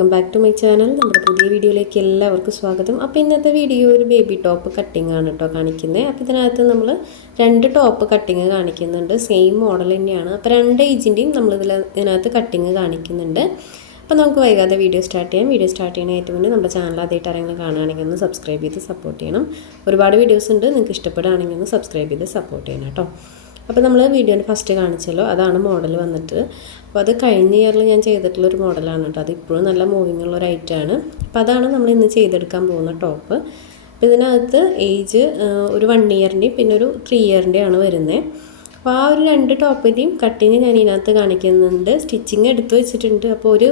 Welcome back to my channel നമ്മുടെ പുതിയ വീഡിയോയിലേക്ക് എല്ലാവർക്കും സ്വാഗതം. അപ്പോൾ ഇന്നത്തെ വീഡിയോ ഒരു ബേബി ടോപ്പ് കട്ടിംഗ് ആണ് കേട്ടോ കാണിക്കുന്നത് അപ്പോൾ ഇതിനകത്ത് നമ്മൾ രണ്ട് ടോപ്പ് കട്ടിങ് കാണിക്കുന്നുണ്ട്. സെയിം മോഡൽ തന്നെയാണ്. അപ്പോൾ രണ്ട് ഏജിന്റെയും നമ്മൾ ഇതിൽ ഇതിനകത്ത് കട്ടിങ് കാണിക്കുന്നുണ്ട്. അപ്പോൾ നമുക്ക് വൈകാതെ വീഡിയോ സ്റ്റാർട്ട് ചെയ്യാം. വീഡിയോ സ്റ്റാർട്ട് ചെയ്യണ ഏറ്റവും മുന്നേ നമ്മുടെ ചാനൽ ആദ്യമായിട്ട് ആരെങ്കിലും കാണുകയാണെങ്കിൽ ഒന്ന് സബ്സ്ക്രൈബ് ചെയ്ത് സപ്പോർട്ട് ചെയ്യണം. ഒരുപാട് വീഡിയോസ് ഉണ്ട്. നിങ്ങൾക്ക് ഇഷ്ടപ്പെടുകയാണെങ്കിൽ ഒന്ന് സബ്സ്ക്രൈബ് ചെയ്ത് സപ്പോർട്ട് ചെയ്യണം കേട്ടോ. അപ്പോൾ നമ്മൾ വീഡിയോയിൽ ഫസ്റ്റ് കാണിച്ചല്ലോ അതാണ് മോഡൽ വന്നിട്ട്. അപ്പോൾ അത് കഴിഞ്ഞ ഇയറിൽ ഞാൻ ചെയ്തിട്ടുള്ള ഒരു മോഡലാണ് കേട്ടോ അത് ഇപ്പോഴും നല്ല മൂവിങ് ഉള്ള ഒരു ഐറ്റമാണ് അപ്പോൾ അതാണ് നമ്മൾ ഇന്ന് ചെയ്തെടുക്കാൻ പോകുന്ന ടോപ്പ് അപ്പോൾ ഇതിനകത്ത് ഏജ് ഒരു വൺ ഇയറിന്റെയും പിന്നെ ഒരു ത്രീ ഇയറിന്റെയാണ് വരുന്നത് അപ്പോൾ ആ ഒരു രണ്ട് ടോപ്പിന്റെയും കട്ടിങ് ഞാൻ ഇതിനകത്ത് കാണിക്കുന്നുണ്ട്. സ്റ്റിച്ചിങ് എടുത്തു വെച്ചിട്ടുണ്ട്. അപ്പോൾ ഒരു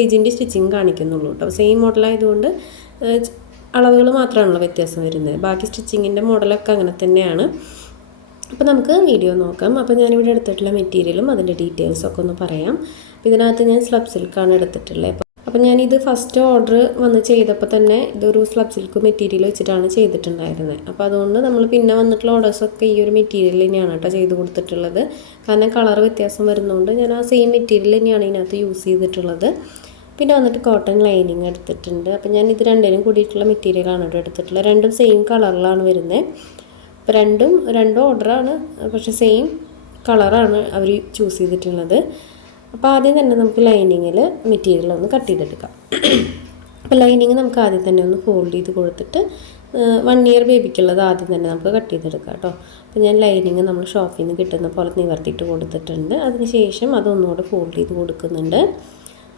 ഏജിന്റെ സ്റ്റിച്ചിങ് കാണിക്കുന്നുള്ളൂ കേട്ടോ സെയിം മോഡലായതുകൊണ്ട് അളവുകൾ മാത്രമാണല്ലോ വ്യത്യാസം വരുന്നത് ബാക്കി സ്റ്റിച്ചിങ്ങിന്റെ മോഡലൊക്കെ അങ്ങനെ തന്നെയാണ്. അപ്പോൾ നമുക്ക് വീഡിയോ നോക്കാം. അപ്പോൾ ഞാനിവിടെ എടുത്തിട്ടുള്ള മെറ്റീരിയലും അതിന്റെ ഡീറ്റെയിൽസും ഒക്കെ ഒന്ന് പറയാം. അപ്പോൾ ഇതിനകത്ത് ഞാൻ സ്ലബ് സിൽക്കാണ് എടുത്തിട്ടുള്ളത്. അപ്പോൾ ഞാനിത് ഫസ്റ്റ് ഓർഡർ വന്ന് ചെയ്തപ്പോൾ തന്നെ ഇതൊരു സ്ലബ് സിൽക്ക് മെറ്റീരിയൽ വെച്ചിട്ടാണ് ചെയ്തിട്ടുണ്ടായിരുന്നത്. അപ്പോൾ അതുകൊണ്ട് നമ്മൾ പിന്നെ വന്നിട്ടുള്ള ഓർഡേഴ്സൊക്കെ ഈ ഒരു മെറ്റീരിയൽ തന്നെയാണ് കേട്ടോ ചെയ്ത് കൊടുത്തിട്ടുള്ളത്. കാരണം കളർ വ്യത്യാസം വരുന്നതുകൊണ്ട് ഞാൻ ആ സെയിം മെറ്റീരിയൽ തന്നെയാണ് ഇതിനകത്ത് യൂസ് ചെയ്തിട്ടുള്ളത്. പിന്നെ വന്നിട്ട് കോട്ടൺ ലൈനിങ് എടുത്തിട്ടുണ്ട്. അപ്പോൾ ഞാൻ ഇത് രണ്ടിനും കൂടിയിട്ടുള്ള മെറ്റീരിയലാണ് കേട്ടോ എടുത്തിട്ടുള്ളത്. രണ്ടും സെയിം കളറിലാണ് വരുന്നത്. അപ്പോൾ രണ്ടും രണ്ടും ഓർഡറാണ്. പക്ഷേ സെയിം കളറാണ് അവർ ചൂസ് ചെയ്തിട്ടുള്ളത്. അപ്പോൾ ആദ്യം തന്നെ നമുക്ക് ലൈനിങ്ങിൽ മെറ്റീരിയൽ ഒന്ന് കട്ട് ചെയ്തെടുക്കാം. അപ്പോൾ ലൈനിങ് നമുക്ക് ആദ്യം തന്നെ ഒന്ന് ഫോൾഡ് ചെയ്ത് കൊടുത്തിട്ട് വൺ ഇയർ ബേബിക്കുള്ളത് ആദ്യം തന്നെ നമുക്ക് കട്ട് ചെയ്തെടുക്കാം കേട്ടോ. അപ്പോൾ ഞാൻ ലൈനിങ് നമ്മൾ ഷോപ്പിൽ നിന്ന് കിട്ടുന്ന പോലെ നിവർത്തിയിട്ട് കൊടുത്തിട്ടുണ്ട്. അതിന് ശേഷം അതൊന്നുകൂടെ ഫോൾഡ് ചെയ്ത് കൊടുക്കുന്നുണ്ട്.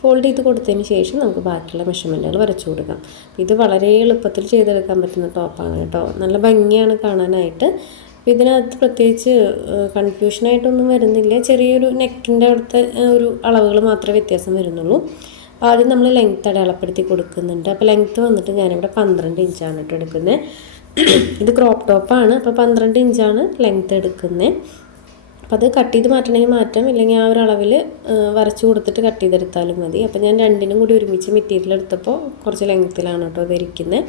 ഫോൾഡ് ചെയ്ത് കൊടുത്തതിന് ശേഷം നമുക്ക് ബാക്കിയുള്ള മെഷർമെന്റുകൾ വരച്ചു കൊടുക്കാം. ഇത് വളരെ എളുപ്പത്തിൽ ചെയ്തെടുക്കാൻ പറ്റുന്ന ടോപ്പാണ് കേട്ടോ. നല്ല ഭംഗിയാണ് കാണാനായിട്ട്. അപ്പോൾ ഇതിനകത്ത് പ്രത്യേകിച്ച് കൺഫ്യൂഷനായിട്ടൊന്നും വരുന്നില്ല. ചെറിയൊരു നെക്കിന്റെ അടുത്ത ഒരു അളവുകൾ മാത്രമേ വ്യത്യാസം വരുന്നുള്ളൂ. അപ്പോൾ ആദ്യം നമ്മൾ ലെങ്ത്ത് അടയാളപ്പെടുത്തി കൊടുക്കുന്നുണ്ട്. അപ്പോൾ ലെങ്ത്ത് വന്നിട്ട് ഞാനിവിടെ പന്ത്രണ്ട് ഇഞ്ചാണ് കേട്ടോ എടുക്കുന്നത് ഇത് ക്രോപ്പ് ടോപ്പാണ് അപ്പോൾ പന്ത്രണ്ട് ഇഞ്ചാണ് ലെങ്ത്ത് എടുക്കുന്നത് അപ്പോൾ അത് കട്ട് ചെയ്ത് മാറ്റണമെങ്കിൽ മാറ്റാം. ഇല്ലെങ്കിൽ ആ ഒരു അളവിൽ വരച്ച് കൊടുത്തിട്ട് കട്ട് ചെയ്തെടുത്താലും മതി. അപ്പോൾ ഞാൻ രണ്ടിനും കൂടി ഒരുമിച്ച് മെറ്റീരിയൽ എടുത്തപ്പോൾ കുറച്ച് ലെങ്ത്തിലാണ് കേട്ടോ ധരിക്കുന്നത്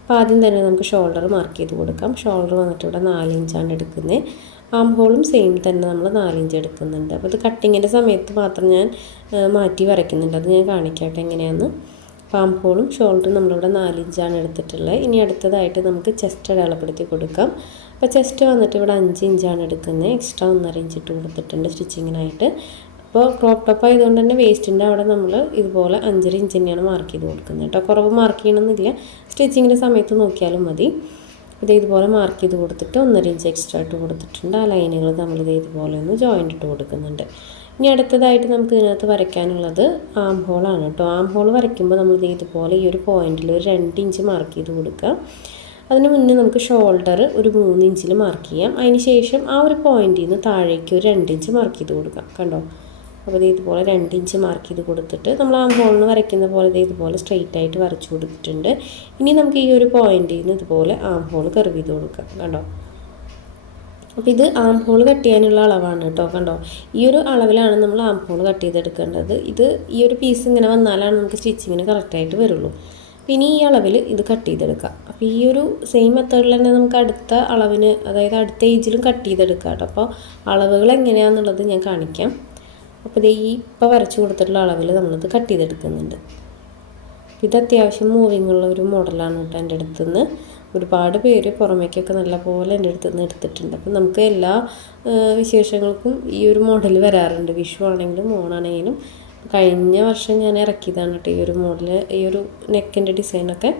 അപ്പോൾ ആദ്യം തന്നെ നമുക്ക് ഷോൾഡർ മാർക്ക് ചെയ്ത് കൊടുക്കാം. ഷോൾഡർ വന്നിട്ട് ഇവിടെ നാല് ഇഞ്ചാണ് എടുക്കുന്നത് ആം ഹോളും സെയിം തന്നെ നമ്മൾ നാലിഞ്ച് എടുക്കുന്നുണ്ട്. അപ്പോൾ ഇത് കട്ടിങ്ങിന്റെ സമയത്ത് മാത്രം ഞാൻ മാറ്റി വരയ്ക്കുന്നുണ്ട്. അത് ഞാൻ കാണിക്കട്ടെ എങ്ങനെയാണെന്ന് പാം ഹോളും ഷോൾഡറും നമ്മളിവിടെ നാലിഞ്ചാണ് എടുത്തിട്ടുള്ളത്. ഇനി അടുത്തതായിട്ട് നമുക്ക് ചെസ്റ്റ് അടയാളപ്പെടുത്തി കൊടുക്കാം. അപ്പോൾ ചെസ്റ്റ് വന്നിട്ട് ഇവിടെ അഞ്ച് ഇഞ്ചാണ് എടുക്കുന്നത്. എക്സ്ട്രാ ഒന്നര ഇഞ്ച് ഇട്ട് കൊടുത്തിട്ടുണ്ട് സ്റ്റിച്ചിങ്ങിനായിട്ട്. അപ്പോൾ ക്രോപ്പ് ടോപ്പ് ആയതുകൊണ്ട് തന്നെ വേസ്റ്റിന്റെ അവിടെ നമ്മൾ ഇതുപോലെ അഞ്ചര ഇഞ്ച് തന്നെയാണ് മാർക്ക് ചെയ്ത് കൊടുക്കുന്നത് കേട്ടോ. കുറവ് മാർക്ക് ചെയ്യണമെന്നില്ല. സ്റ്റിച്ചിങ്ങിന്റെ സമയത്ത് നോക്കിയാലും മതി. ഇത് ഇതുപോലെ മാർക്ക് ചെയ്ത് കൊടുത്തിട്ട് ഒന്നര ഇഞ്ച് എക്സ്ട്രാ ഇട്ട് കൊടുത്തിട്ടുണ്ട്. ആ ലൈനുകൾ നമ്മൾ ഇത് ഇതുപോലെ ഒന്ന് ജോയിന്റ് ഇട്ട് കൊടുക്കുന്നുണ്ട്. ഇനി അടുത്തതായിട്ട് നമുക്ക് ഇതിനകത്ത് വരയ്ക്കാനുള്ളത് ആം ഹോളാണ് കേട്ടോ. ആം ഹോൾ വരയ്ക്കുമ്പോൾ നമ്മൾ ഇത് ഇതുപോലെ ഈ ഒരു പോയിന്റിൽ ഒരു രണ്ട് ഇഞ്ച് മാർക്ക് ചെയ്ത് കൊടുക്കുക. അതിന് മുന്നേ നമുക്ക് ഷോൾഡർ ഒരു മൂന്ന് ഇഞ്ചിൽ മാർക്ക് ചെയ്യാം. അതിന് ശേഷം ആ ഒരു പോയിന്റിൽ നിന്ന് താഴേക്ക് ഒരു രണ്ട് ഇഞ്ച് മാർക്ക് ചെയ്ത് കൊടുക്കാം. കണ്ടോ? അപ്പോൾ ഇതേപോലെ രണ്ട് ഇഞ്ച് മാർക്ക് ചെയ്ത് കൊടുത്തിട്ട് നമ്മൾ ആ ഹോളിന് വരയ്ക്കുന്ന പോലെ ഇത് ഇതുപോലെ സ്ട്രെയിറ്റ് ആയിട്ട് വരച്ചു കൊടുത്തിട്ടുണ്ട്. ഇനി നമുക്ക് ഈ ഒരു പോയിന്റിൽ നിന്ന് ഇതുപോലെ ആം ഹോൾ കർവ് ചെയ്ത് കൊടുക്കാം. കണ്ടോ? അപ്പോൾ ഇത് ആം ഹോൾ കട്ട് ചെയ്യാനുള്ള അളവാണ് കേട്ടോ. കണ്ടോ? ഈ ഒരു അളവിലാണ് നമ്മൾ ആം ഹോൾ കട്ട് ചെയ്തെടുക്കേണ്ടത്. ഇത് ഈ ഒരു പീസ് ഇങ്ങനെ വന്നാലാണ് നമുക്ക് സ്റ്റിച്ചിങ്ങിന് കറക്റ്റായിട്ട് വരുള്ളൂ. പിന്നെ ഈ അളവിൽ ഇത് കട്ട് ചെയ്തെടുക്കുക അപ്പോൾ ഈ ഒരു സെയിം മെത്തേഡിൽ തന്നെ നമുക്ക് അടുത്ത അളവിന് അതായത് അടുത്ത ഏജിലും കട്ട് ചെയ്തെടുക്കാം കേട്ടോ. അപ്പോൾ അളവുകൾ എങ്ങനെയാണെന്നുള്ളത് ഞാൻ കാണിക്കാം. അപ്പോൾ ഇത് ഈ ഇപ്പോൾ വരച്ച് കൊടുത്തിട്ടുള്ള അളവിൽ നമ്മളിത് കട്ട് ചെയ്തെടുക്കുന്നുണ്ട്. ഇത് അത്യാവശ്യം മൂവിങ് ഉള്ള ഒരു മോഡലാണ് കേട്ടോ എന്റെ അടുത്തുനിന്ന്. ഒരുപാട് പേര് പുറമേക്കൊക്കെ നല്ല പോലെ എന്റെ അടുത്ത് നിന്ന് എടുത്തിട്ടുണ്ട്. അപ്പം നമുക്ക് എല്ലാ വിശേഷങ്ങൾക്കും ഈ ഒരു മോഡൽ വരാറുണ്ട്. വിഷു ആണെങ്കിലും ഓണാണെങ്കിലും കഴിഞ്ഞ വർഷം ഞാൻ ഇറക്കിയതാണ് കേട്ടോ ഈ ഒരു മോഡൽ ഈ ഒരു നെക്കിന്റെ ഡിസൈനൊക്കെ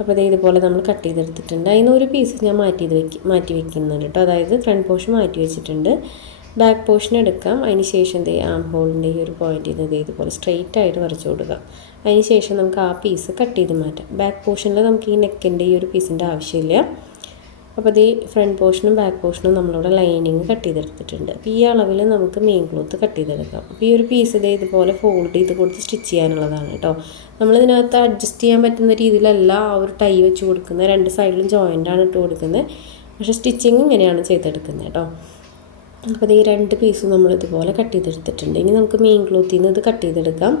അപ്പോൾ ഇത് ഇതുപോലെ നമ്മൾ കട്ട് ചെയ്തെടുത്തിട്ടുണ്ട്. അതിന് ഒരു പീസ് ഞാൻ മാറ്റി ഇത് വെക്ക് മാറ്റി വെക്കുന്നുണ്ട് കേട്ടോ. അതായത് ഫ്രണ്ട് പോർഷൻ മാറ്റി വെച്ചിട്ടുണ്ട്. ബാക്ക് പോർഷൻ എടുക്കാം. അതിന് ശേഷം ദേ ആം ഹോളിന്റെ ഈ ഒരു പോയിന്റിൽ നിന്ന് ഇതുപോലെ സ്ട്രെയിറ്റ് ആയിട്ട് വരച്ചു കൊടുക്കുക അതിന് ശേഷം നമുക്ക് ആ പീസ് കട്ട് ചെയ്ത് മാറ്റാം. ബാക്ക് പോർഷനിൽ നമുക്ക് ഈ നെക്കിന്റെ ഈ ഒരു പീസിന്റെ ആവശ്യമില്ല. അപ്പോൾ ഈ ഫ്രണ്ട് പോർഷനും ബാക്ക് പോർഷനും നമ്മളിവിടെ ലൈനിങ് കട്ട് ചെയ്തെടുത്തിട്ടുണ്ട്. അപ്പോൾ ഈ അളവിൽ നമുക്ക് മെയിൻ ക്ലോത്ത് കട്ട് ചെയ്തെടുക്കാം. അപ്പോൾ ഈ ഒരു പീസ് ഇതേ ഇതുപോലെ ഫോൾഡ് ചെയ്ത് കൊടുത്ത് സ്റ്റിച്ച് ചെയ്യാനുള്ളതാണ് കേട്ടോ നമ്മളിതിനകത്ത് അഡ്ജസ്റ്റ് ചെയ്യാൻ പറ്റുന്ന രീതിയിലല്ല ആ ഒരു ടൈ വെച്ച് കൊടുക്കുന്നത്. രണ്ട് സൈഡിലും ജോയിന്റാണ് ഇട്ട് കൊടുക്കുന്നത്. പക്ഷേ സ്റ്റിച്ചിങ് ഇങ്ങനെയാണ് ചെയ്തെടുക്കുന്നത് കേട്ടോ അപ്പോൾ ഈ രണ്ട് പീസും നമ്മൾ ഇതുപോലെ കട്ട് ചെയ്തെടുത്തിട്ടുണ്ട്. ഇനി നമുക്ക് മെയിൻ ക്ലോത്തിൽ നിന്ന് ഇത് കട്ട് ചെയ്തെടുക്കാം.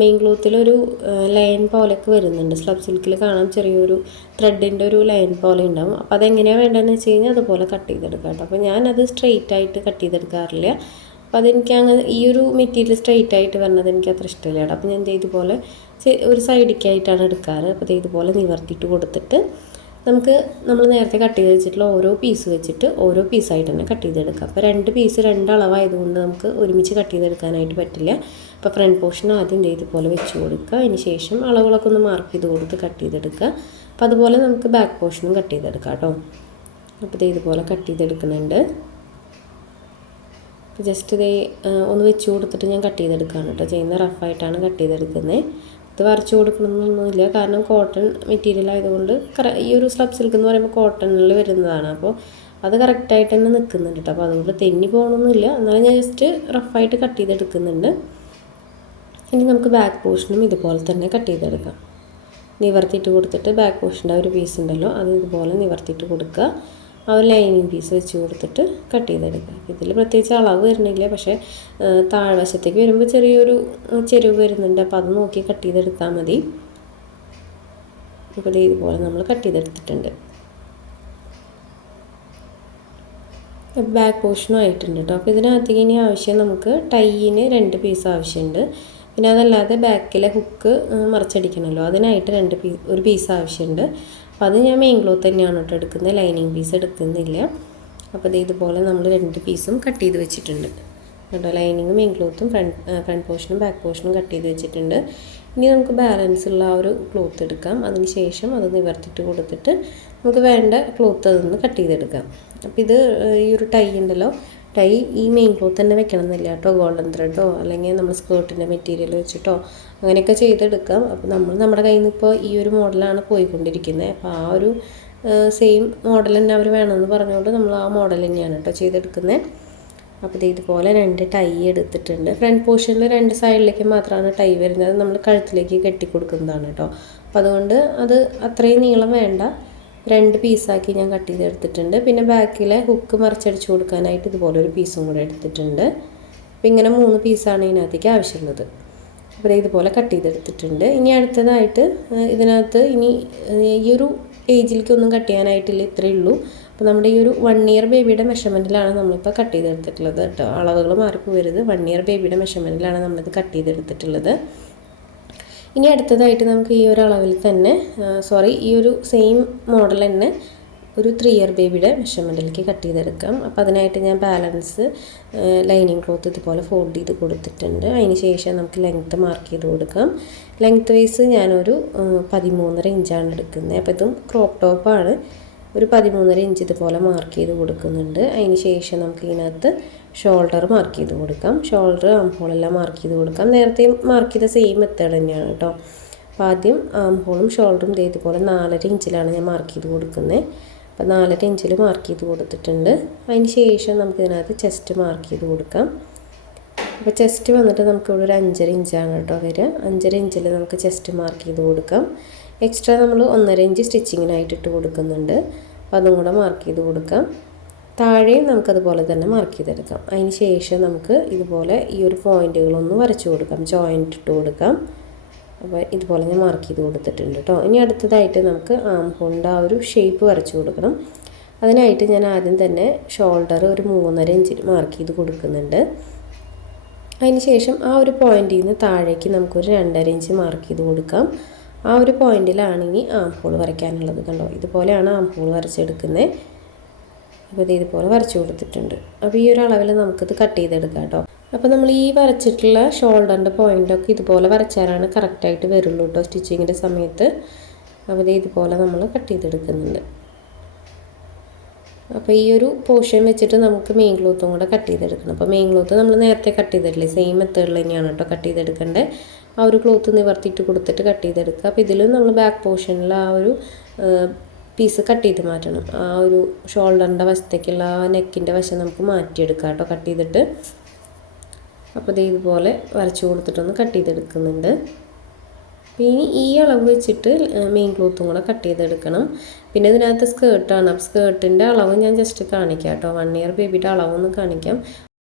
മെയിൻ ക്ലോത്തിലൊരു ലൈൻ പോലെയൊക്കെ വരുന്നുണ്ട്. സ്ലബ് സിൽക്കിൽ കാണാം ചെറിയൊരു ത്രെഡിന്റെ ഒരു ലൈൻ പോലെ ഉണ്ടാവും. അപ്പോൾ അതെങ്ങനെയാണ് വേണ്ടതെന്ന് വെച്ച് കഴിഞ്ഞാൽ അതുപോലെ കട്ട് ചെയ്തെടുക്കാം കേട്ടോ. അപ്പോൾ ഞാനത് സ്ട്രെയിറ്റ് ആയിട്ട് കട്ട് ചെയ്തെടുക്കാറില്ല. അപ്പോൾ അതെനിക്ക് അങ്ങനെ ഈ ഒരു മെറ്റീരിയൽ സ്ട്രെയിറ്റ് ആയിട്ട് വരണത് എനിക്ക് അത്ര ഇഷ്ടമില്ല കേട്ടോ. അപ്പോൾ ഞാൻ ഇതുപോലെ ഒരു സൈഡിലേക്കായിട്ടാണ് എടുക്കാറ്. അപ്പോൾ ഇതുപോലെ നിവർത്തിയിട്ട് കൊടുത്തിട്ട് നമുക്ക് നമ്മൾ നേരത്തെ കട്ട് ചെയ്ത് വെച്ചിട്ടുള്ള ഓരോ പീസ് വെച്ചിട്ട് ഓരോ പീസായിട്ട് തന്നെ കട്ട് ചെയ്തെടുക്കുക അപ്പോൾ രണ്ട് പീസ് രണ്ടളവായതുകൊണ്ട് നമുക്ക് ഒരുമിച്ച് കട്ട് ചെയ്തെടുക്കാനായിട്ട് പറ്റില്ല. അപ്പോൾ ഫ്രണ്ട് പോർഷൻ ആദ്യം ഇതുപോലെ വെച്ച് കൊടുക്കുക. അതിന് ശേഷം അളവുകളൊക്കെ ഒന്ന് മാർക്ക് ചെയ്ത് കൊടുത്ത് കട്ട് ചെയ്തെടുക്കുക. അപ്പോൾ അതുപോലെ നമുക്ക് ബാക്ക് പോർഷനും കട്ട് ചെയ്തെടുക്കാം കേട്ടോ. അപ്പോൾ ദേ ഇതുപോലെ കട്ട് ചെയ്തെടുക്കുന്നുണ്ട്. ജസ്റ്റ് ഇത് ഒന്ന് വെച്ച് കൊടുത്തിട്ട് ഞാൻ കട്ട് ചെയ്തെടുക്കുകയാണ് കേട്ടോ. ചെയ്യുന്ന റഫായിട്ടാണ് കട്ട് ചെയ്തെടുക്കുന്നത്. ഇത് വരച്ച് കൊടുക്കണമെന്നൊന്നുമില്ല. കാരണം കോട്ടൺ മെറ്റീരിയൽ ആയതുകൊണ്ട് ഈ ഒരു സ്ലബ് സിൽക്ക് എന്ന് പറയുമ്പോൾ കോട്ടണിൽ വരുന്നതാണ്. അപ്പോൾ അത് കറക്റ്റായിട്ട് തന്നെ നിൽക്കുന്നുണ്ട് കേട്ടോ അപ്പോൾ അതുകൊണ്ട് തെന്നി പോകണമെന്നില്ല എന്നാലും ഞാൻ ജസ്റ്റ് റഫായിട്ട് കട്ട് ചെയ്തെടുക്കുന്നുണ്ട്. ഇനി നമുക്ക് ബാക്ക് പോർഷനും ഇതുപോലെ തന്നെ കട്ട് ചെയ്തെടുക്കാം. നിവർത്തിയിട്ട് കൊടുത്തിട്ട് ബാക്ക് പോർഷന്റെ ഒരു പീസ് ഉണ്ടല്ലോ അത് ഇതുപോലെ നിവർത്തിയിട്ട് കൊടുക്കുക. ആ ഒരു ലൈനിങ് പീസ് വെച്ച് കൊടുത്തിട്ട് കട്ട് ചെയ്തെടുക്കുക. ഇതിൽ പ്രത്യേകിച്ച് അളവ് വരുന്നില്ല. പക്ഷേ താഴ്വശത്തേക്ക് വരുമ്പോൾ ചെറിയൊരു ചെരുവ് വരുന്നുണ്ട്. അപ്പോൾ അത് നോക്കി കട്ട് ചെയ്തെടുത്താൽ മതി. ഇപ്പോൾ ഇതുപോലെ നമ്മൾ കട്ട് ചെയ്തെടുത്തിട്ടുണ്ട്. ബാക്ക് പോർഷനും ആയിട്ടുണ്ട് കേട്ടോ അപ്പോൾ ഇതിനകത്തേക്ക് ഇനി ആവശ്യം നമുക്ക് ടൈയിന് രണ്ട് പീസ് ആവശ്യമുണ്ട്. പിന്നെ അതല്ലാതെ ബാക്കിലെ ഹുക്ക് മറിച്ചടിക്കണമല്ലോ അതിനായിട്ട് രണ്ട് പീ ഒരു പീസ് ആവശ്യമുണ്ട്. അപ്പോൾ അത് ഞാൻ മെയിൻ ക്ലോത്ത് തന്നെയാണ് കേട്ടോ എടുക്കുന്നത്. ലൈനിങ് പീസ് എടുക്കുന്നില്ല. അപ്പോൾ ഇത് ഇതുപോലെ നമ്മൾ രണ്ട് പീസും കട്ട് ചെയ്ത് വെച്ചിട്ടുണ്ട്. കേട്ടോ ലൈനിങ്ങും മെയിൻ ക്ലോത്തും ഫ്രണ്ട് ഫ്രണ്ട് പോർഷനും ബാക്ക് പോർഷനും കട്ട് ചെയ്ത് വെച്ചിട്ടുണ്ട്. ഇനി നമുക്ക് ബാലൻസ് ഉള്ള ആ ഒരു ക്ലോത്ത് എടുക്കാം. അതിന് ശേഷം അത് നിവർത്തിയിട്ട് കൊടുത്തിട്ട് നമുക്ക് വേണ്ട ക്ലോത്ത് അതൊന്ന് കട്ട് ചെയ്തെടുക്കാം. അപ്പോൾ ഇത് ഈ ഒരു ടൈ ഉണ്ടല്ലോ ടൈ ഈ മെയിൻ ക്ലോത്ത് തന്നെ വെക്കണം എന്നില്ല കേട്ടോ ഗോൾഡൻ ത്രെഡോ അല്ലെങ്കിൽ നമ്മൾ സ്കേർട്ടിന്റെ മെറ്റീരിയൽ വെച്ചിട്ടോ അങ്ങനെയൊക്കെ ചെയ്തെടുക്കാം. അപ്പോൾ നമ്മൾ നമ്മുടെ കയ്യിൽ നിന്ന് ഇപ്പോൾ ഈ ഒരു മോഡലാണ് പോയിക്കൊണ്ടിരിക്കുന്നത്. അപ്പോൾ ആ ഒരു സെയിം മോഡൽ തന്നെ അവർ വേണമെന്ന് പറഞ്ഞുകൊണ്ട് നമ്മൾ ആ മോഡൽ തന്നെയാണ് കേട്ടോ ചെയ്തെടുക്കുന്നത്. അപ്പോൾ ഇതുപോലെ രണ്ട് ടൈ എടുത്തിട്ടുണ്ട്. ഫ്രണ്ട് പോർഷനിൽ രണ്ട് സൈഡിലേക്ക് മാത്രമാണ് ടൈ വരുന്നത്. നമ്മൾ കഴുത്തിലേക്ക് കെട്ടിക്കൊടുക്കുന്നതാണ് കേട്ടോ. അപ്പോൾ അതുകൊണ്ട് അത് അത്രയും നീളം വേണ്ട. രണ്ട് പീസാക്കി ഞാൻ കട്ട് ചെയ്തെടുത്തിട്ടുണ്ട്. പിന്നെ ബാക്കിലെ ഹുക്ക് മറിച്ചടിച്ച് കൊടുക്കാനായിട്ട് ഇതുപോലെ ഒരു പീസും കൂടെ എടുത്തിട്ടുണ്ട്. അപ്പോൾ ഇങ്ങനെ മൂന്ന് പീസാണ് ഇതിനകത്തേക്ക് ആവശ്യമുള്ളത്. അപ്പോൾ ഇതുപോലെ കട്ട് ചെയ്തെടുത്തിട്ടുണ്ട്. ഇനി അടുത്തതായിട്ട് ഇതിനകത്ത് ഇനി ഈ ഒരു ഏജിലേക്കൊന്നും കട്ട് ചെയ്യാനായിട്ടില്ല ഇത്രയേ ഉള്ളൂ. അപ്പോൾ നമ്മുടെ ഈ ഒരു വൺ ഇയർ ബേബിയുടെ മെഷർമെന്റിലാണ് നമ്മളിപ്പോൾ കട്ട് ചെയ്തെടുത്തിട്ടുള്ളത് കേട്ടോ. അളവുകൾ മാറിപ്പോവരുത്. വൺ ഇയർ ബേബിയുടെ മെഷർമെന്റിലാണ് നമ്മളിത് കട്ട് ചെയ്തെടുത്തിട്ടുള്ളത്. ഇനി അടുത്തതായിട്ട് നമുക്ക് ഈ ഒരു അളവിൽ തന്നെ സോറി ഈ ഒരു സെയിം മോഡൽ തന്നെ ഒരു ത്രീ ഇയർ ബേബിയുടെ മെഷർമെന്റിലേക്ക് കട്ട് ചെയ്തെടുക്കാം. അപ്പോൾ അതിനായിട്ട് ഞാൻ ബാലൻസ് ലൈനിങ് ക്ലോത്ത് ഇതുപോലെ ഫോൾഡ് ചെയ്ത് കൊടുത്തിട്ടുണ്ട്. അതിന് ശേഷം നമുക്ക് ലെങ്ത്ത് മാർക്ക് ചെയ്ത് കൊടുക്കാം. ലെങ്ത്ത് വൈസ് ഞാനൊരു പതിമൂന്നര ഇഞ്ചാണ് എടുക്കുന്നത്. അപ്പോൾ ഇതും ക്രോപ്പ് ടോപ്പാണ് ഒരു പതിമൂന്നര ഇഞ്ച് ഇതുപോലെ മാർക്ക് ചെയ്ത് കൊടുക്കുന്നുണ്ട്. അതിന് ശേഷം നമുക്ക് ഇതിനകത്ത് ഷോൾഡർ മാർക്ക് ചെയ്ത് കൊടുക്കാം. ഷോൾഡർ ആം ഹോളെല്ലാം മാർക്ക് ചെയ്ത് കൊടുക്കാം. നേരത്തെ മാർക്ക് ചെയ്ത സെയിം മെത്തേഡ് തന്നെയാണ് കേട്ടോ. അപ്പോൾ ആദ്യം ആം ഹോളും ഷോൾഡറും ഇതുപോലെ നാലര ഇഞ്ചിലാണ് ഞാൻ മാർക്ക് ചെയ്ത് കൊടുക്കുന്നത് അപ്പോൾ നാലര ഇഞ്ചിൽ മാർക്ക് ചെയ്ത് കൊടുത്തിട്ടുണ്ട്. അതിന് ശേഷം നമുക്ക് ഇതിനകത്ത് ചെസ്റ്റ് മാർക്ക് ചെയ്ത് കൊടുക്കാം. അപ്പോൾ ചെസ്റ്റ് വന്നിട്ട് നമുക്ക് ഇവിടെ ഒരു അഞ്ചര ഇഞ്ചാണ് കേട്ടോ വരിക. അഞ്ചര ഇഞ്ചിൽ നമുക്ക് ചെസ്റ്റ് മാർക്ക് ചെയ്ത് കൊടുക്കാം. എക്സ്ട്രാ നമ്മൾ ഒന്നര ഇഞ്ച് സ്റ്റിച്ചിങ്ങിനായിട്ട് ഇട്ട് കൊടുക്കുന്നുണ്ട്. അപ്പോൾ അതും കൂടെ മാർക്ക് ചെയ്ത് കൊടുക്കാം. താഴെയും നമുക്കതുപോലെ തന്നെ മാർക്ക് ചെയ്തെടുക്കാം. അതിന് ശേഷം നമുക്ക് ഇതുപോലെ ഈ ഒരു പോയിന്റുകളൊന്ന് വരച്ചു കൊടുക്കാം. ജോയിന്റ് ഇട്ട് കൊടുക്കാം. അപ്പോൾ ഇതുപോലെ ഞാൻ മാർക്ക് ചെയ്ത് കൊടുത്തിട്ടുണ്ട് കേട്ടോ. ഇനി അടുത്തതായിട്ട് നമുക്ക് ആം ഹോളിന്റെ ആ ഒരു ഷേപ്പ് വരച്ചു കൊടുക്കണം. അതിനായിട്ട് ഞാൻ ആദ്യം തന്നെ ഷോൾഡർ ഒരു മൂന്നര ഇഞ്ചിൽ മാർക്ക് ചെയ്ത് കൊടുക്കുന്നുണ്ട്. ശേഷം ആ ഒരു പോയിന്റിൽ നിന്ന് താഴേക്ക് നമുക്കൊരു രണ്ടര ഇഞ്ച് മാർക്ക് ചെയ്ത് കൊടുക്കാം. ആ ഒരു പോയിന്റിലാണെങ്കിൽ ആം ഹോൾ വരയ്ക്കാനുള്ളത് കണ്ടോ? ഇതുപോലെയാണ് ആം ഹോൾ വരച്ചെടുക്കുന്നത് അപ്പോൾ ഇത് ഇതുപോലെ വരച്ചു കൊടുത്തിട്ടുണ്ട്. അപ്പോൾ ഈ ഒരു അളവിൽ നമുക്കിത് കട്ട് ചെയ്തെടുക്കാം കേട്ടോ. അപ്പോൾ നമ്മൾ ഈ വരച്ചിട്ടുള്ള ഷോൾഡറിന്റെ പോയിന്റൊക്കെ ഇതുപോലെ വരച്ചാലാണ് കറക്റ്റായിട്ട് വരുള്ളൂ കേട്ടോ സ്റ്റിച്ചിങ്ങിന്റെ സമയത്ത്. അപ്പോൾ ഇത് ഇതുപോലെ നമ്മൾ കട്ട് ചെയ്തെടുക്കുന്നുണ്ട്. അപ്പോൾ ഈ ഒരു പോർഷൻ വെച്ചിട്ട് നമുക്ക് മെയിൻ ക്ലോത്തും കൂടെ കട്ട് ചെയ്തെടുക്കണം. അപ്പോൾ മെയിൻ ക്ലോത്ത് നമ്മൾ നേരത്തെ കട്ട് ചെയ്തിട്ടില്ലേ? സെയിം മെത്തേഡിൽ തന്നെയാണ് കേട്ടോ കട്ട് ചെയ്തെടുക്കേണ്ടത് ആ ഒരു ക്ലോത്ത് നിവർത്തിയിട്ട് കൊടുത്തിട്ട് കട്ട് ചെയ്തെടുക്കുക. അപ്പോൾ ഇതിലും നമ്മൾ ബാക്ക് പോർഷനിൽ ആ ഒരു പീസ് കട്ട് ചെയ്ത് മാറ്റണം. ആ ഒരു ഷോൾഡറിന്റെ വശത്തേക്കുള്ള ആ നെക്കിന്റെ വശം നമുക്ക് മാറ്റിയെടുക്കാം കേട്ടോ കട്ട് ചെയ്തിട്ട്. അപ്പോൾ ഇതേ ഇതുപോലെ വരച്ചു കൊടുത്തിട്ടൊന്ന് കട്ട് ചെയ്തെടുക്കുന്നുണ്ട്. ഇനി ഈ അളവ് വെച്ചിട്ട് മെയിൻ ക്ലോത്തും കൂടെ കട്ട് ചെയ്തെടുക്കണം. പിന്നെ ഇതിനകത്ത് സ്കേർട്ടാണ് അപ്പോൾ സ്കേർട്ടിന്റെ അളവ് ഞാൻ ജസ്റ്റ് കാണിക്കാം കേട്ടോ വൺ ഇയർ ബേബിയുടെ അളവൊന്ന് കാണിക്കാം.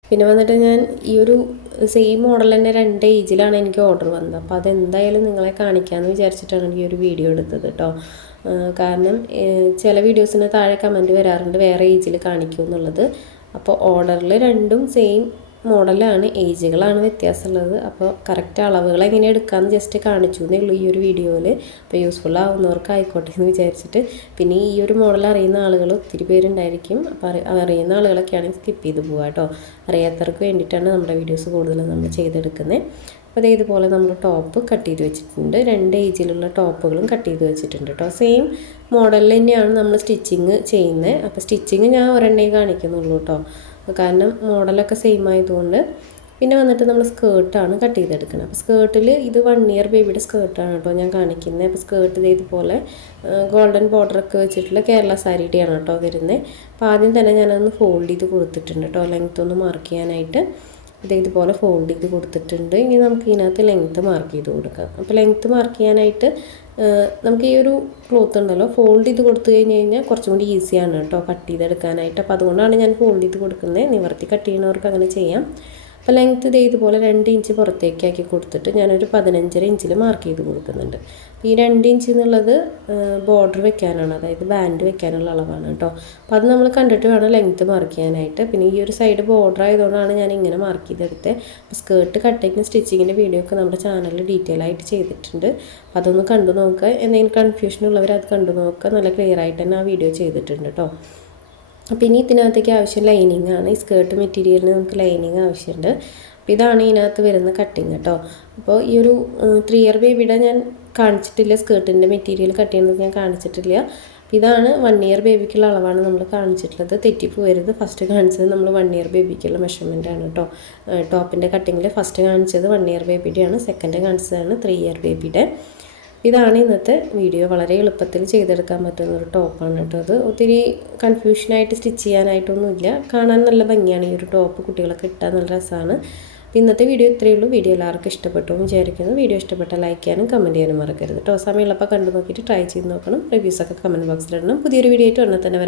പിന്നെ വന്നിട്ട് ഞാൻ ഈ ഒരു സെയിം മോഡൽ തന്നെ രണ്ട് ഏജിലാണ് എനിക്ക് ഓർഡർ വന്നത്. അപ്പോൾ അതെന്തായാലും നിങ്ങളെ കാണിക്കാമെന്ന് വിചാരിച്ചിട്ടാണ് ഈ ഒരു വീഡിയോ എടുത്തത് കേട്ടോ കാരണം ചില വീഡിയോസിന് താഴെ കമന്റ് വരാറുണ്ട് വേറെ ഏജിൽ കാണിക്കൂ എന്നുള്ളത് അപ്പോൾ ഓർഡറിൽ രണ്ടും സെയിം മോഡലാണ് ഏജുകളാണ് വ്യത്യാസമുള്ളത്. അപ്പോൾ കറക്റ്റ് അളവുകൾ എങ്ങനെ എടുക്കാമെന്ന് ജസ്റ്റ് കാണിച്ചു എന്നേ ഉള്ളൂ ഈ ഒരു വീഡിയോയിൽ അപ്പോൾ യൂസ്ഫുൾ ആവുന്നവർക്ക് ആയിക്കോട്ടെ എന്ന് വിചാരിച്ചിട്ട്. പിന്നെ ഈ ഒരു മോഡൽ അറിയുന്ന ആളുകൾ ഒത്തിരി പേരുണ്ടായിരിക്കും. അപ്പോൾ അറി അറിയുന്ന ആളുകളൊക്കെയാണെങ്കിൽ സ്കിപ്പ് ചെയ്ത് പോകാം കേട്ടോ. അറിയാത്തവർക്ക് വേണ്ടിയിട്ടാണ് നമ്മുടെ വീഡിയോസ് കൂടുതലും നമ്മൾ ചെയ്തെടുക്കുന്നത്. അപ്പോൾ അതേ ഇതുപോലെ നമ്മൾ ടോപ്പ് കട്ട് ചെയ്ത് വെച്ചിട്ടുണ്ട്. രണ്ട് ഏജിലുള്ള ടോപ്പുകളും കട്ട് ചെയ്ത് വെച്ചിട്ടുണ്ട് കേട്ടോ. സെയിം മോഡലിൽ തന്നെയാണ് നമ്മൾ സ്റ്റിച്ചിങ് ചെയ്യുന്നത്. അപ്പോൾ സ്റ്റിച്ചിങ് ഞാൻ ഒരെണ്ണേ കാണിക്കുന്നുള്ളൂ കേട്ടോ. കാരണം മോഡലൊക്കെ സെയിം ആയതുകൊണ്ട് പിന്നെ വന്നിട്ട് നമ്മൾ സ്കേർട്ടാണ് കട്ട് ചെയ്തെടുക്കുന്നത് അപ്പോൾ സ്കേർട്ടിൽ ഇത് വൺ ഇയർ ബേബിയുടെ സ്കേർട്ടാണ് കേട്ടോ ഞാൻ കാണിക്കുന്നത് അപ്പോൾ സ്കേർട്ട് ഇതുപോലെ ഗോൾഡൻ ബോർഡറൊക്കെ വെച്ചിട്ടുള്ള കേരള സാരിയുടെയാണ് കേട്ടോ വരുന്നത് അപ്പോൾ ആദ്യം തന്നെ ഞാനൊന്ന് ഫോൾഡ് ചെയ്ത് കൊടുത്തിട്ടുണ്ട് കേട്ടോ ലെങ്ത് ഒന്ന് മാർക്ക് ചെയ്യാനായിട്ട് ഇത് ഇതുപോലെ ഫോൾഡ് ചെയ്ത് കൊടുത്തിട്ടുണ്ട്. ഇനി നമുക്ക് ഇതിനകത്ത് ലെങ്ത്ത് മാർക്ക് ചെയ്ത് കൊടുക്കാം. അപ്പോൾ ലെങ്ത്ത് മാർക്ക് ചെയ്യാനായിട്ട് നമുക്ക് ഈ ഒരു ക്ലോത്ത് ഉണ്ടല്ലോ ഫോൾഡ് ചെയ്ത് കൊടുത്തു കഴിഞ്ഞ് കഴിഞ്ഞാൽ കുറച്ചും കൂടി ഈസിയാണ് കേട്ടോ കട്ട് ചെയ്തെടുക്കാനായിട്ട്. അപ്പോൾ അതുകൊണ്ടാണ് ഞാൻ ഫോൾഡ് ചെയ്ത് കൊടുക്കുന്നത്. നിവർത്തി കട്ട് ചെയ്യുന്നവർക്ക് അങ്ങനെ ചെയ്യാം. അപ്പോൾ ലെങ്ത്ത് ഇതേ ഇതുപോലെ രണ്ട് ഇഞ്ച് പുറത്തേക്കാക്കി കൊടുത്തിട്ട് ഞാനൊരു പതിനഞ്ചര ഇഞ്ചിൽ മാർക്ക് ചെയ്ത് കൊടുക്കുന്നുണ്ട്. ഈ രണ്ട് ഇഞ്ച് എന്നുള്ളത് ബോർഡർ വെക്കാനാണ്. അതായത് ബാൻഡ് വെക്കാനുള്ള അളവാണ് കേട്ടോ. അപ്പോൾ അത് നമ്മൾ കണ്ടിട്ട് വേണം ലെങ്ത്ത് മാർക്ക് ചെയ്യാനായിട്ട്. പിന്നെ ഈ ഒരു സൈഡ് ബോർഡർ ആയതുകൊണ്ടാണ് ഞാൻ ഇങ്ങനെ മാർക്ക് ചെയ്തെടുത്തത് അപ്പോൾ സ്കേർട്ട് കട്ടിങ് സ്റ്റിച്ചിങ്ങിന്റെ വീഡിയോ ഒക്കെ നമ്മുടെ ചാനലിൽ ഡീറ്റെയിൽ ആയിട്ട് ചെയ്തിട്ടുണ്ട്. അതൊന്ന് കണ്ടു നോക്കുക എന്തെങ്കിലും കൺഫ്യൂഷൻ ഉള്ളവർ അത് കണ്ടു നോക്കുക നല്ല ക്ലിയർ ആയിട്ട് തന്നെ ആ വീഡിയോ ചെയ്തിട്ടുണ്ട് കേട്ടോ. അപ്പോൾ ഇനി ഇതിനകത്തേക്ക് ആവശ്യം ലൈനിങ് ആണ്. ഈ സ്കേർട്ട് മെറ്റീരിയലിന് നമുക്ക് ലൈനിങ് ആവശ്യമുണ്ട്. അപ്പോൾ ഇതാണ് ഇതിനകത്ത് വരുന്ന കട്ടിങ് കേട്ടോ. അപ്പോൾ ഈ ഒരു ത്രീ ഇയർ ബേബിയുടെ ഞാൻ കാണിച്ചിട്ടില്ല. സ്കേർട്ടിന്റെ മെറ്റീരിയൽ കട്ട് ചെയ്യുന്നത് ഞാൻ കാണിച്ചിട്ടില്ല. ഇതാണ് വൺ ഇയർ ബേബിക്കുള്ള അളവാണ് നമ്മൾ കാണിച്ചിട്ടുള്ളത്. തെറ്റിപ്പോയരുത് ഫസ്റ്റ് കാണിച്ചത് നമ്മൾ വൺ ഇയർ ബേബിക്കുള്ള മെഷർമെന്റ് ആണ് കേട്ടോ. ടോപ്പിന്റെ കട്ടിങ്ങിൽ ഫസ്റ്റ് കാണിച്ചത് വൺ ഇയർ ബേബിയുടെയാണ് സെക്കൻഡ് കാണിച്ചതാണ് ത്രീ ഇയർ ബേബിയുടെ ഇതാണ് ഇന്നത്തെ വീഡിയോ വളരെ എളുപ്പത്തിൽ ചെയ്തെടുക്കാൻ പറ്റുന്ന ഒരു ടോപ്പാണ് കേട്ടോ അത്. ഒത്തിരി കൺഫ്യൂഷനായിട്ട് സ്റ്റിച്ച് ചെയ്യാനായിട്ടൊന്നുമില്ല. കാണാൻ നല്ല ഭംഗിയാണ് ഈ ഒരു ടോപ്പ് കുട്ടികളൊക്കെ ഇട്ടാൽ നല്ല രസമാണ് ഇന്നത്തെ വീഡിയോ ഇത്രയേ ഉള്ളൂ. വീഡിയോ എല്ലാവർക്കും ഇഷ്ടപ്പെട്ടു എന്ന് വിചാരിക്കുന്നു. വീഡിയോ ഇഷ്ടപ്പെട്ട ലൈക്ക് ചെയ്യാനും കമന്റ് ചെയ്യാനും മറക്കരുത് കേട്ടോ. സമയമുള്ളപ്പോൾ കണ്ടു നോക്കിയിട്ട് ട്രൈ ചെയ്ത് നോക്കണം. റിവ്യൂസൊക്കെ കമന്റ് ബോക്സിലിടണം പുതിയൊരു വീഡിയോ ആയിട്ട് ഉടനെ തന്നെ വരാം.